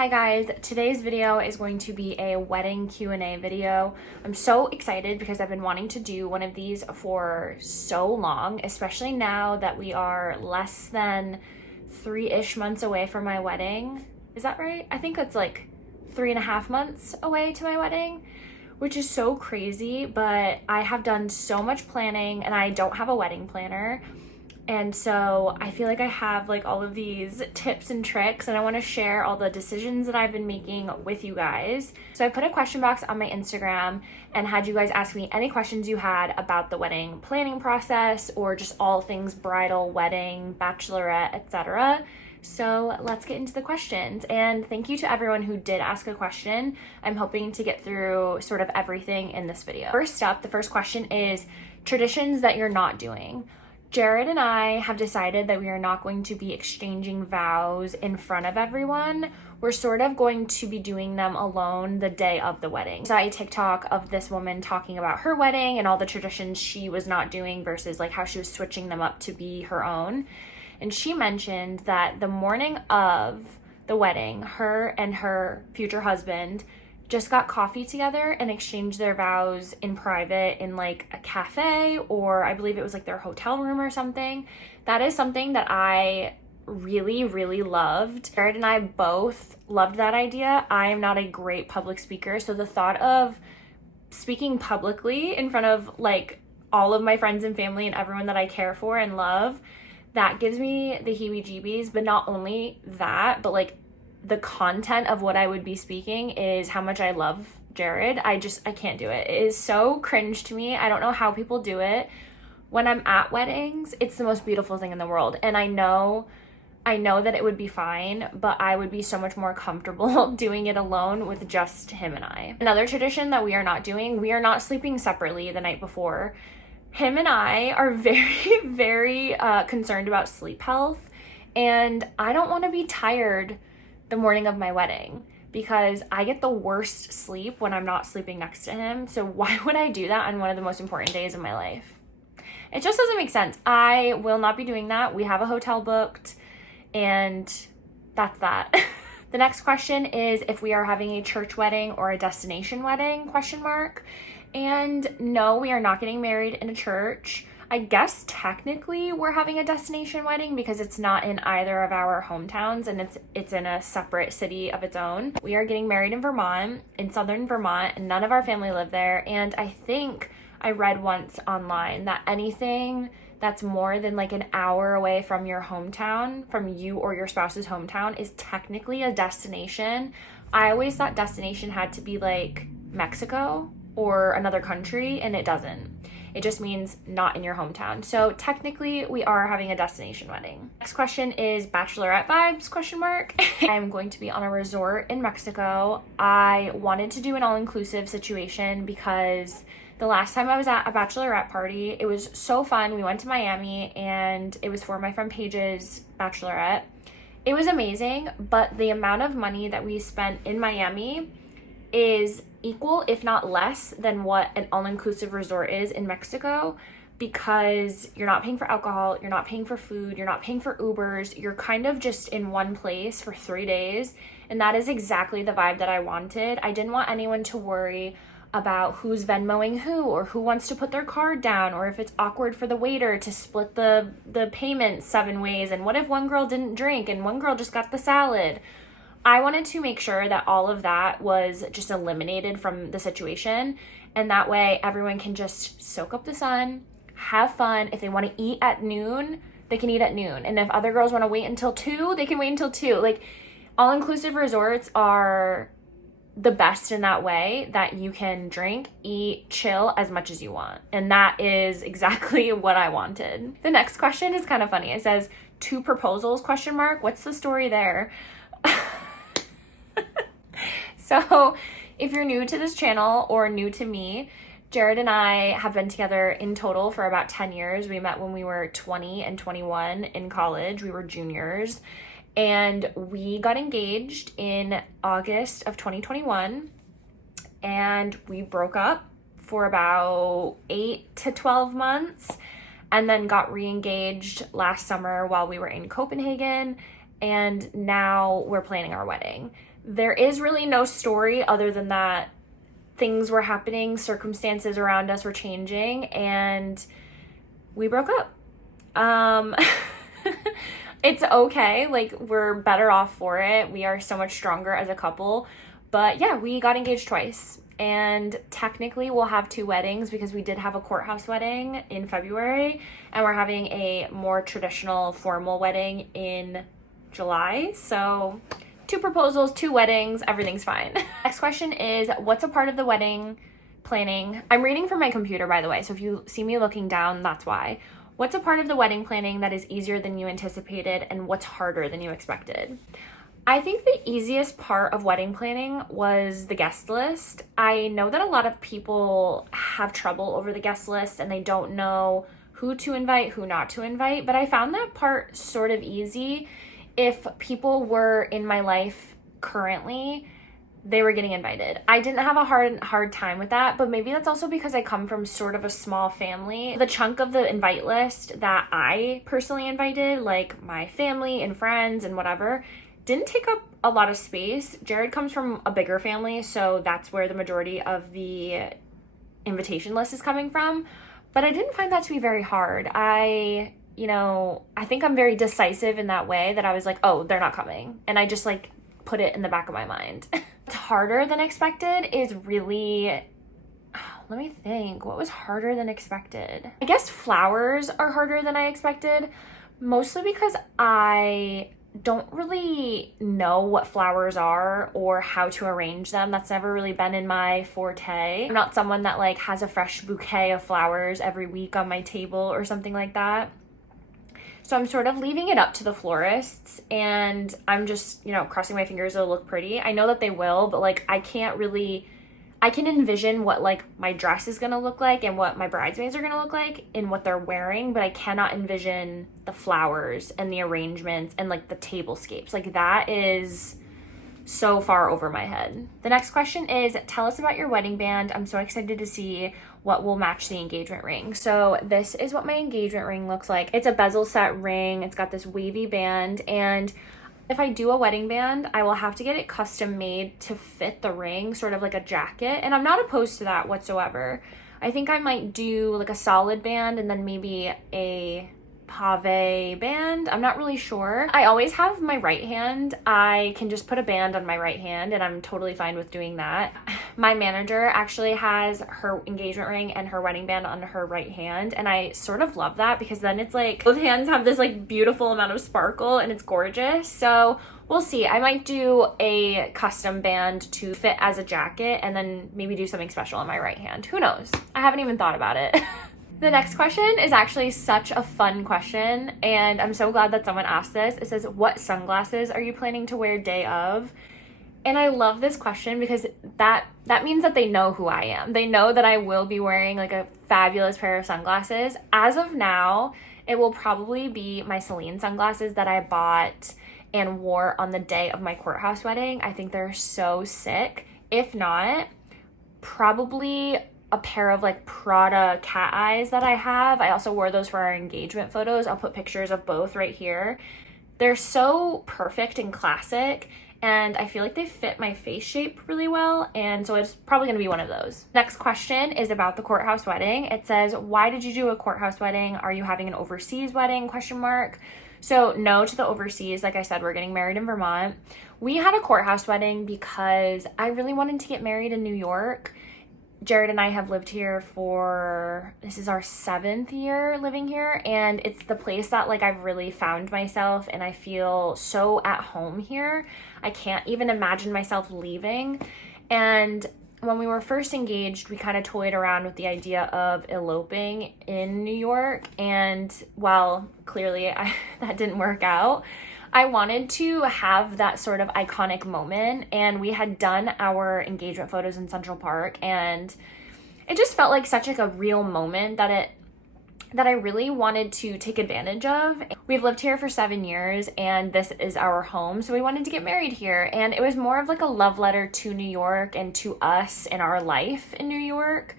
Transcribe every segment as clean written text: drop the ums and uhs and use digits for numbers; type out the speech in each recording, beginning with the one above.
Hi guys, today's video is going to be a wedding Q&A video. I'm so excited because I've been wanting to do one of these for so long, especially now that we are less than 3-ish months away from my wedding. Is that right? I think it's like 3.5 months away to my wedding, which is so crazy, but I have done so much planning and I don't have a wedding planner. And so I feel like I have like all of these tips and tricks, and I want to share all the decisions that I've been making with you guys. So I put a question box on my Instagram and had you guys ask me any questions you had about the wedding planning process or just all things bridal, wedding, bachelorette, etc. So let's get into the questions. And thank you to everyone who did ask a question. I'm hoping to get through sort of everything in this video. First up, the first question is traditions that you're not doing. Jared and I have decided that we are not going to be exchanging vows in front of everyone. We're sort of going to be doing them alone the day of the wedding. So I saw a TikTok of this woman talking about her wedding and all the traditions she was not doing versus like how she was switching them up to be her own. And she mentioned that the morning of the wedding, her and her future husband just got coffee together and exchanged their vows in private in like a cafe, or I believe it was like their hotel room or something. That is something that I really, really loved. Jared and I both loved that idea. I am not a great public speaker, so the thought of speaking publicly in front of like all of my friends and family and everyone that I care for and love, that gives me the heebie-jeebies. But not only that, but like the content of what I would be speaking is how much I love Jared. I can't do it. It is so cringe to me. I don't know how people do it. When I'm at weddings, it's the most beautiful thing in the world. And I know that it would be fine, but I would be so much more comfortable doing it alone with just him and I. Another tradition that we are not doing, we are not sleeping separately the night before. Him and I are very, very concerned about sleep health. And I don't want to be tired the morning of my wedding because I get the worst sleep when I'm not sleeping next to him. So why would I do that on one of the most important days of my life? It just doesn't make sense. I will not be doing that. We have a hotel booked and that's that. The next question is if we are having a church wedding or a destination wedding, ? And no, we are not getting married in a church. I guess technically we're having a destination wedding because it's not in either of our hometowns and it's in a separate city of its own. We are getting married in Vermont, in southern Vermont, and none of our family live there. And I think I read once online that anything that's more than like an hour away from your hometown, from you or your spouse's hometown, is technically a destination. I always thought destination had to be like Mexico or another country, and it doesn't. It just means not in your hometown. So technically we are having a destination wedding. Next question is Bachelorette vibes, ? I'm going to be on a resort in Mexico. I wanted to do an all-inclusive situation because the last time I was at a bachelorette party, it was so fun. We went to Miami and it was for my friend Paige's bachelorette. It was amazing, but the amount of money that we spent in Miami is equal, if not less, than what an all-inclusive resort is in Mexico, because you're not paying for alcohol, you're not paying for food, you're not paying for Ubers, you're kind of just in one place for 3 days, and that is exactly the vibe that I wanted. I didn't want anyone to worry about who's Venmoing who, or who wants to put their card down, or if it's awkward for the waiter to split the payment 7 ways, and what if one girl didn't drink and one girl just got the salad. I wanted to make sure that all of that was just eliminated from the situation, and that way everyone can just soak up the sun, have fun. If they want to eat at noon, they can eat at noon. And if other girls want to wait until 2, they can wait until 2. Like, all-inclusive resorts are the best in that way, that you can drink, eat, chill as much as you want. And that is exactly what I wanted. The next question is kind of funny. It says, 2 proposals, ? What's the story there? So if you're new to this channel or new to me, Jared and I have been together in total for about 10 years. We met when we were 20 and 21 in college. We were juniors, and we got engaged in August of 2021, and we broke up for about 8 to 12 months and then got re-engaged last summer while we were in Copenhagen, and now we're planning our wedding. There is really no story other than that things were happening, circumstances around us were changing, and we broke up. It's okay. Like, we're better off for it. We are so much stronger as a couple. But yeah, we got engaged twice. And technically we'll have 2 weddings because we did have a courthouse wedding in February, and we're having a more traditional formal wedding in July. So 2 proposals, 2 weddings, everything's fine. Next question is, what's a part of the wedding planning? I'm reading from my computer, by the way, so if you see me looking down, that's why. What's a part of the wedding planning that is easier than you anticipated, and what's harder than you expected? I think the easiest part of wedding planning was the guest list. I know that a lot of people have trouble over the guest list and they don't know who to invite, who not to invite, but I found that part sort of easy. If people were in my life currently, they were getting invited. I didn't have a hard time with that, but maybe that's also because I come from sort of a small family. The chunk of the invite list that I personally invited, like my family and friends and whatever, didn't take up a lot of space. Jared comes from a bigger family, so that's where the majority of the invitation list is coming from. But I didn't find that to be very hard. I think I'm very decisive in that way, that I was like, oh, they're not coming. And I just like put it in the back of my mind. What's harder than expected is really, let me think, what was harder than expected? I guess flowers are harder than I expected, mostly because I don't really know what flowers are or how to arrange them. That's never really been in my forte. I'm not someone that like has a fresh bouquet of flowers every week on my table or something like that. So I'm sort of leaving it up to the florists, and I'm just, crossing my fingers it'll look pretty. I know that they will, but like I can envision what like my dress is gonna look like and what my bridesmaids are gonna look like and what they're wearing, but I cannot envision the flowers and the arrangements and like the tablescapes. Like that is so far over my head. The next question is, tell us about your wedding band. I'm so excited to see what will match the engagement ring. So this is what my engagement ring looks like. It's a bezel set ring. It's got this wavy band, and if I do a wedding band, I will have to get it custom made to fit the ring, sort of like a jacket. And I'm not opposed to that whatsoever. I think I might do like a solid band and then maybe a pave band. I'm not really sure. I always have my right hand. I can just put a band on my right hand and I'm totally fine with doing that. My manager actually has her engagement ring and her wedding band on her right hand, and I sort of love that because then it's like both hands have this like beautiful amount of sparkle and it's gorgeous. So we'll see. I might do a custom band to fit as a jacket and then maybe do something special on my right hand. Who knows? I haven't even thought about it. The next question is actually such a fun question, and I'm so glad that someone asked this. It says, what sunglasses are you planning to wear day of? And I love this question because that means that they know who I am. They know that I will be wearing like a fabulous pair of sunglasses. As of now, it will probably be my Celine sunglasses that I bought and wore on the day of my courthouse wedding. I think they're so sick. If not, probably a pair of like Prada cat eyes that I have. I also wore those for our engagement photos. I'll put pictures of both right here. They're so perfect and classic, and I feel like they fit my face shape really well, and so it's probably gonna be one of those. Next question is about the courthouse wedding. It says, why did you do a courthouse wedding? Are you having an overseas wedding? ? So no to the overseas. Like I said, we're getting married in Vermont. We had a courthouse wedding because I really wanted to get married in New York. Jared and I have lived here this is our 7th year living here, and it's the place that like I've really found myself, and I feel so at home here. I can't even imagine myself leaving. And when we were first engaged, we kind of toyed around with the idea of eloping in New York, and while clearly that didn't work out, I wanted to have that sort of iconic moment, and we had done our engagement photos in Central Park, and it just felt like such like a real moment that I really wanted to take advantage of. We've lived here for 7 years, and this is our home, so we wanted to get married here, and it was more of like a love letter to New York and to us and our life in New York.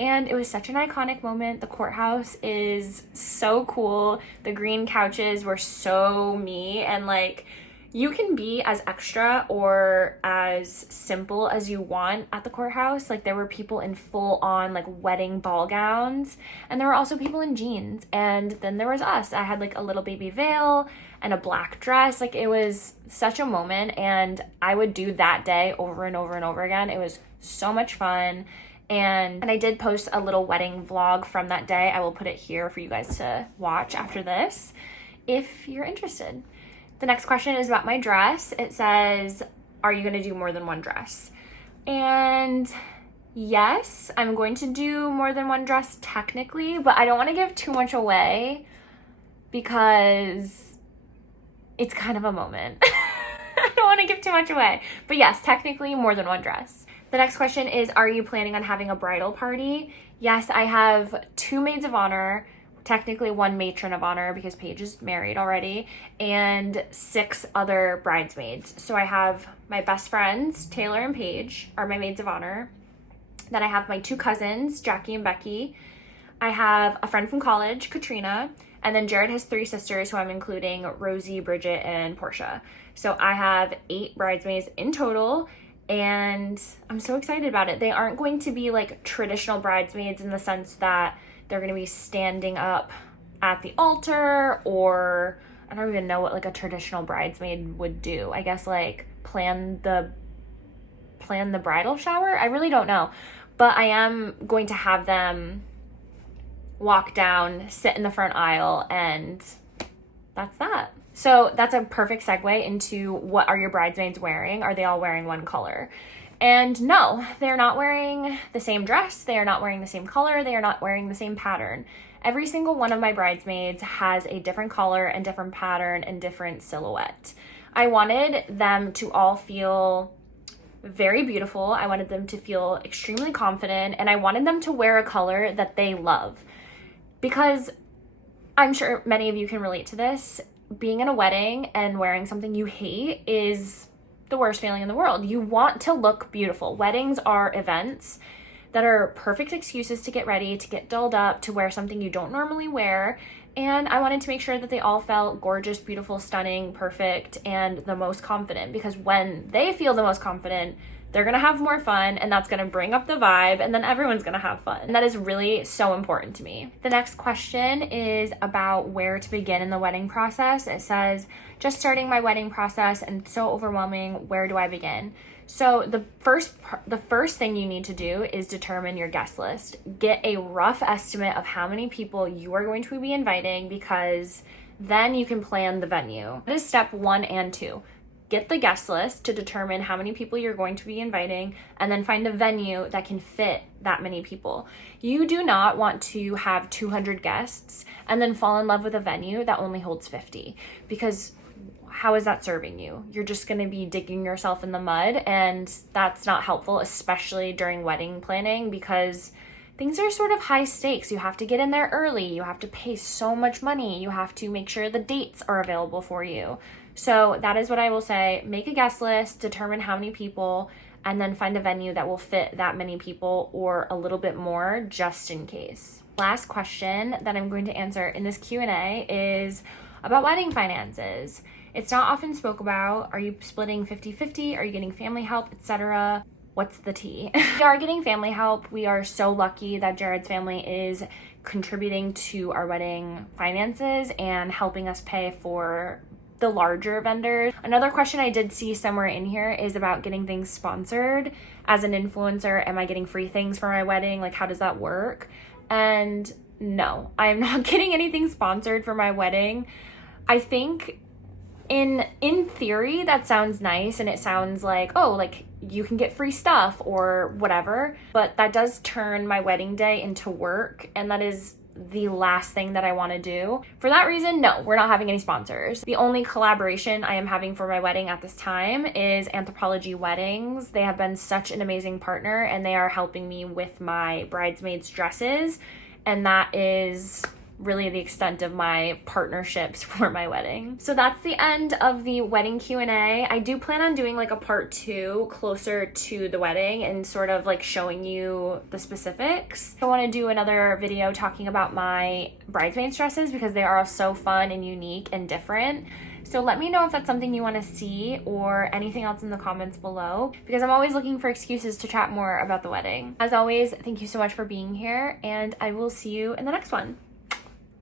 And it was such an iconic moment. The courthouse is so cool. The green couches were so me, and like You can be as extra or as simple as you want at the courthouse. Like there were people in full on like wedding ball gowns, and there were also people in jeans. And then there was us. I had like a little baby veil and a black dress. Like it was such a moment, and I would do that day over and over and over again. It was so much fun. And I did post a little wedding vlog from that day. I will put it here for you guys to watch after this if you're interested. The next question is about my dress. It says, are you going to do more than one dress? And yes, I'm going to do more than one dress technically, but I don't want to give too much away because it's kind of a moment. I don't want to give too much away. But yes, technically more than one dress. The next question is, are you planning on having a bridal party? Yes, I have 2 maids of honor, technically 1 matron of honor because Paige is married already, and 6 other bridesmaids. So I have my best friends, Taylor and Paige, are my maids of honor. Then I have my 2 cousins, Jackie and Becky. I have a friend from college, Katrina, and then Jared has 3 sisters who I'm including, Rosie, Bridget, and Portia. So I have 8 bridesmaids in total, and I'm so excited about it. They aren't going to be like traditional bridesmaids in the sense that they're going to be standing up at the altar, or I don't even know what like a traditional bridesmaid would do. I guess like plan the bridal shower. I really don't know. But I am going to have them walk down, sit in the front aisle, and that's that. So that's a perfect segue into what are your bridesmaids wearing? Are they all wearing one color? And no, they're not wearing the same dress. They are not wearing the same color. They are not wearing the same pattern. Every single one of my bridesmaids has a different color and different pattern and different silhouette. I wanted them to all feel very beautiful. I wanted them to feel extremely confident, and I wanted them to wear a color that they love. Because I'm sure many of you can relate to this. Being in a wedding and wearing something you hate is the worst feeling in the world. You want to look beautiful. Weddings are events that are perfect excuses to get ready, to get dolled up, to wear something you don't normally wear. And I wanted to make sure that they all felt gorgeous, beautiful, stunning, perfect, and the most confident, because when they feel the most confident, they're gonna have more fun, and that's gonna bring up the vibe, and then everyone's gonna have fun. And that is really so important to me. The next question is about where to begin in the wedding process. It says, just starting my wedding process and so overwhelming, where do I begin? So the first thing you need to do is determine your guest list. Get a rough estimate of how many people you are going to be inviting, because then you can plan the venue. That is step 1 and 2. Get the guest list to determine how many people you're going to be inviting, and then find a venue that can fit that many people. You do not want to have 200 guests and then fall in love with a venue that only holds 50, because how is that serving you? You're just going to be digging yourself in the mud, and that's not helpful, especially during wedding planning, because things are sort of high stakes. You have to get in there early. You have to pay so much money. You have to make sure the dates are available for you. So that is what I will say. Make a guest list, determine how many people, and then find a venue that will fit that many people or a little bit more, just in case. Last question that I'm going to answer in this Q&A is about wedding finances. It's not often spoke about. Are you splitting 50-50? Are you getting family help, etc.? What's the tea? We are getting family help. We are so lucky that Jared's family is contributing to our wedding finances and helping us pay for the larger vendors. Another question I did see somewhere in here is about getting things sponsored. As an influencer, am I getting free things for my wedding? Like, how does that work? And no, I'm not getting anything sponsored for my wedding. I think in theory, that sounds nice, and it sounds like, oh, like you can get free stuff or whatever, but that does turn my wedding day into work, and that is the last thing that I want to do. For that reason, no, we're not having any sponsors. The only collaboration I am having for my wedding at this time is Anthropologie Weddings. They have been such an amazing partner, and they are helping me with my bridesmaids' dresses, and that is really the extent of my partnerships for my wedding. So that's the end of the wedding Q&A. I do plan on doing like a part 2 closer to the wedding and sort of like showing you the specifics. I want to do another video talking about my bridesmaid dresses because they are so fun and unique and different. So let me know if that's something you want to see or anything else in the comments below, because I'm always looking for excuses to chat more about the wedding. As always, thank you so much for being here, and I will see you in the next one.